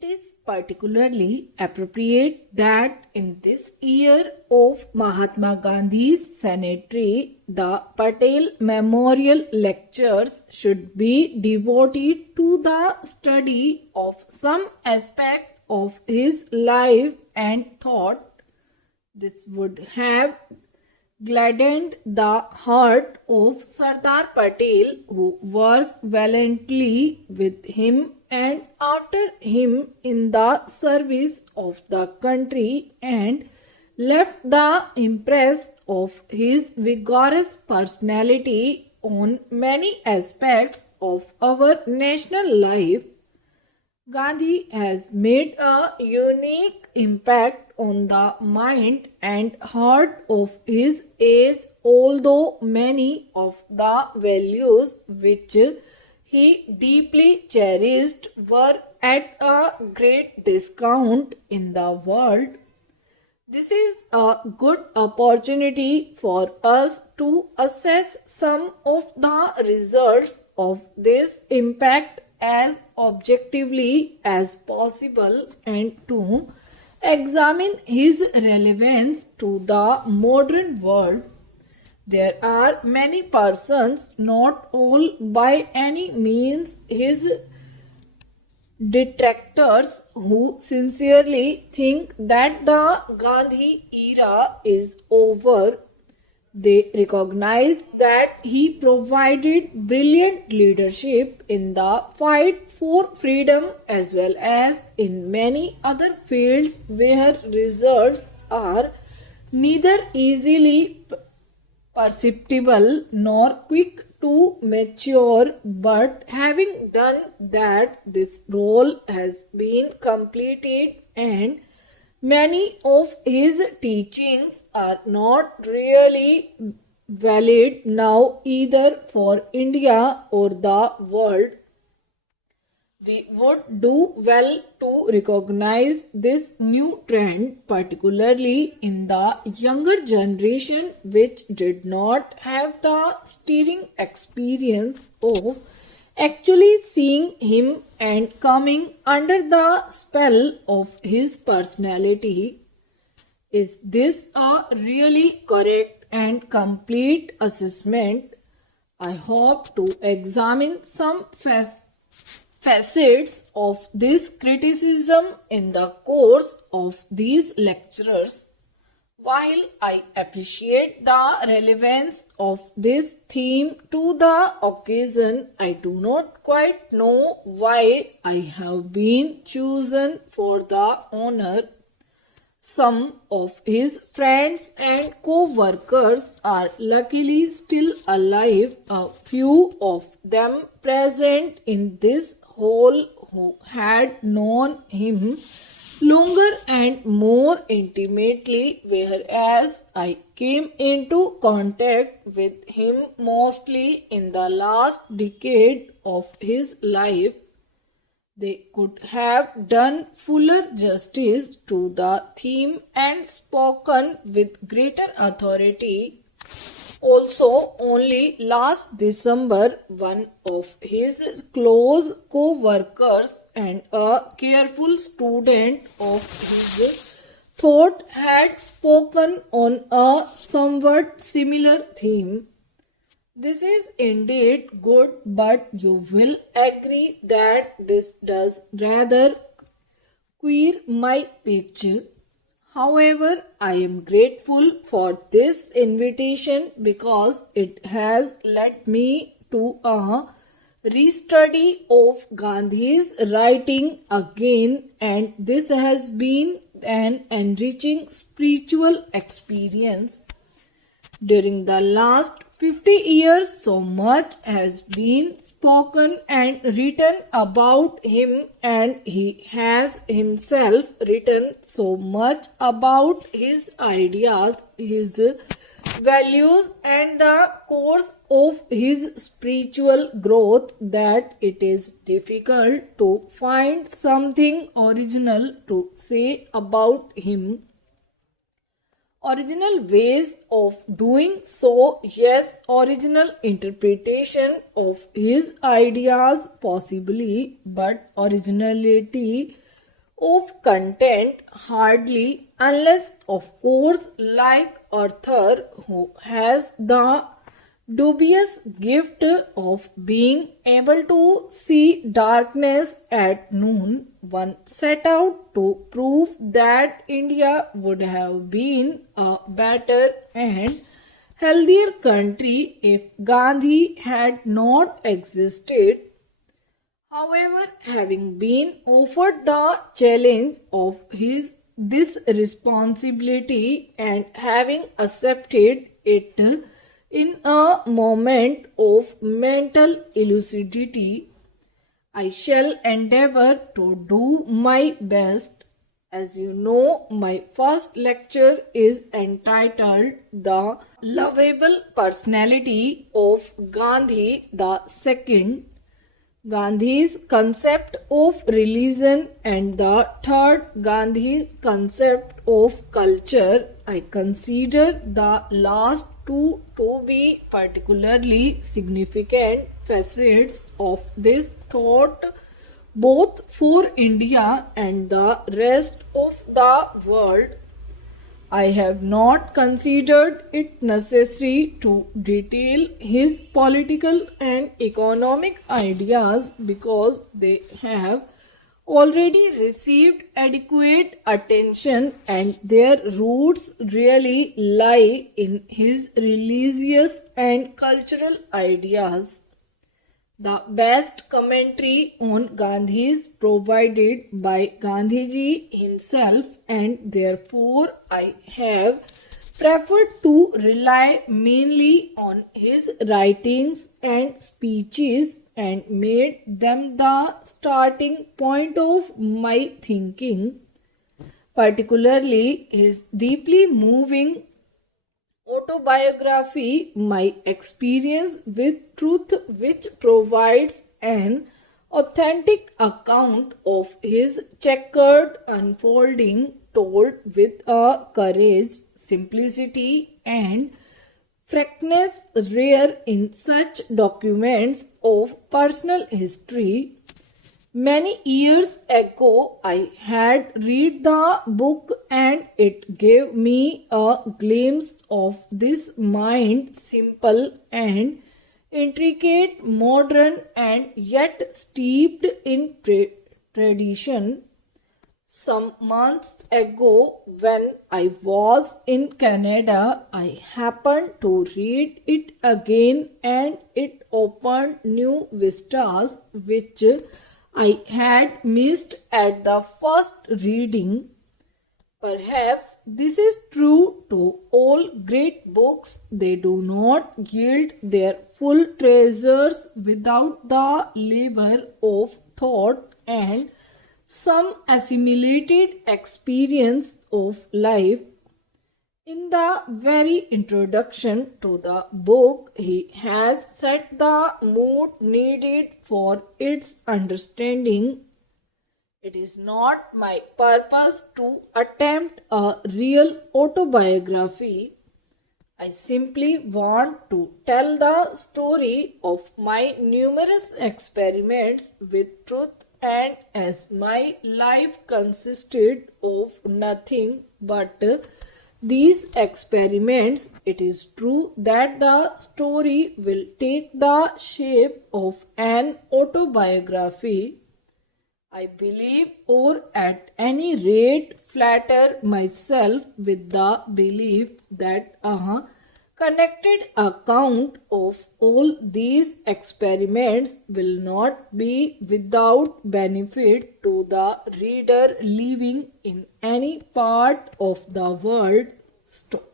It is particularly appropriate that in this year of Mahatma Gandhi's centenary, the Patel Memorial Lectures should be devoted to the study of some aspect of his life and thought. This would have gladdened the heart of Sardar Patel, who worked valiantly with him and after him in the service of the country, and left the impress of his vigorous personality on many aspects of our national life. Gandhi has made a unique impact on the mind and heart of his age, although many of the values which he deeply cherished were at a great discount in the world. This is a good opportunity for us to assess some of the results of this impact as objectively as possible and to examine his relevance to the modern world. There are many persons, not all by any means his detractors, who sincerely think that the Gandhi era is over. They recognize that he provided brilliant leadership in the fight for freedom as well as in many other fields where results are neither easily perceptible nor quick to mature, but having done that, this role has been completed and many of his teachings are not really valid now either for India or the world. We would do well to recognize this new trend, particularly in the younger generation, which did not have the steering experience of actually seeing him and coming under the spell of his personality. Is this a really correct and complete assessment? I hope to examine some facets of this criticism in the course of these lectures. While I appreciate the relevance of this theme to the occasion, I do not quite know why I have been chosen for the honor. Some of his friends and co-workers are luckily still alive, a few of them present in this hall who had known him longer and more intimately, whereas I came into contact with him mostly in the last decade of his life. They could have done fuller justice to the theme and spoken with greater authority. Also, only last December, one of his close co-workers and a careful student of his thought had spoken on a somewhat similar theme. This is indeed good, but you will agree that this does rather queer my pitch. However, I am grateful for this invitation because it has led me to a restudy of Gandhi's writing again, and this has been an enriching spiritual experience. During the last 50 years, so much has been spoken and written about him, and he has himself written so much about his ideas, his values, and the course of his spiritual growth that it is difficult to find something original to say about him. Original ways of doing so, yes, original interpretation of his ideas possibly, but originality of content hardly, unless of course like Arthur, who has the dubious gift of being able to see darkness at noon, one set out to prove that India would have been a better and healthier country if Gandhi had not existed. However, having been offered the challenge of this responsibility and having accepted it in a moment of mental lucidity, I shall endeavor to do my best. As you know, my first lecture is entitled The Lovable Personality of Gandhi the Second, Gandhi's concept of religion, and the third, Gandhi's concept of culture. I consider the last two to be particularly significant facets of this thought, both for India and the rest of the world. I have not considered it necessary to detail his political and economic ideas because they have already received adequate attention and their roots really lie in his religious and cultural ideas. The best commentary on Gandhi is provided by Gandhiji himself, and therefore I have preferred to rely mainly on his writings and speeches and made them the starting point of my thinking, particularly his deeply moving autobiography, My Experience with Truth, which provides an authentic account of his checkered unfolding, told with a courage, simplicity, and frankness rare in such documents of personal history. Many years ago, I had read the book and it gave me a glimpse of this mind, simple and intricate, modern and yet steeped in tradition. Some months ago, when I was in Canada, I happened to read it again and it opened new vistas which I had missed at the first reading. Perhaps this is true to all great books. They do not yield their full treasures without the labor of thought and some assimilated experience of life. In the very introduction to the book, he has set the mood needed for its understanding. It is not my purpose to attempt a real autobiography. I simply want to tell the story of my numerous experiments with truth, and as my life consisted of nothing but these experiments, it is true that the story will take the shape of an autobiography. I believe, or at any rate flatter myself with the belief that a connected account of all these experiments will not be without benefit to the reader living in any part of the world. Stop.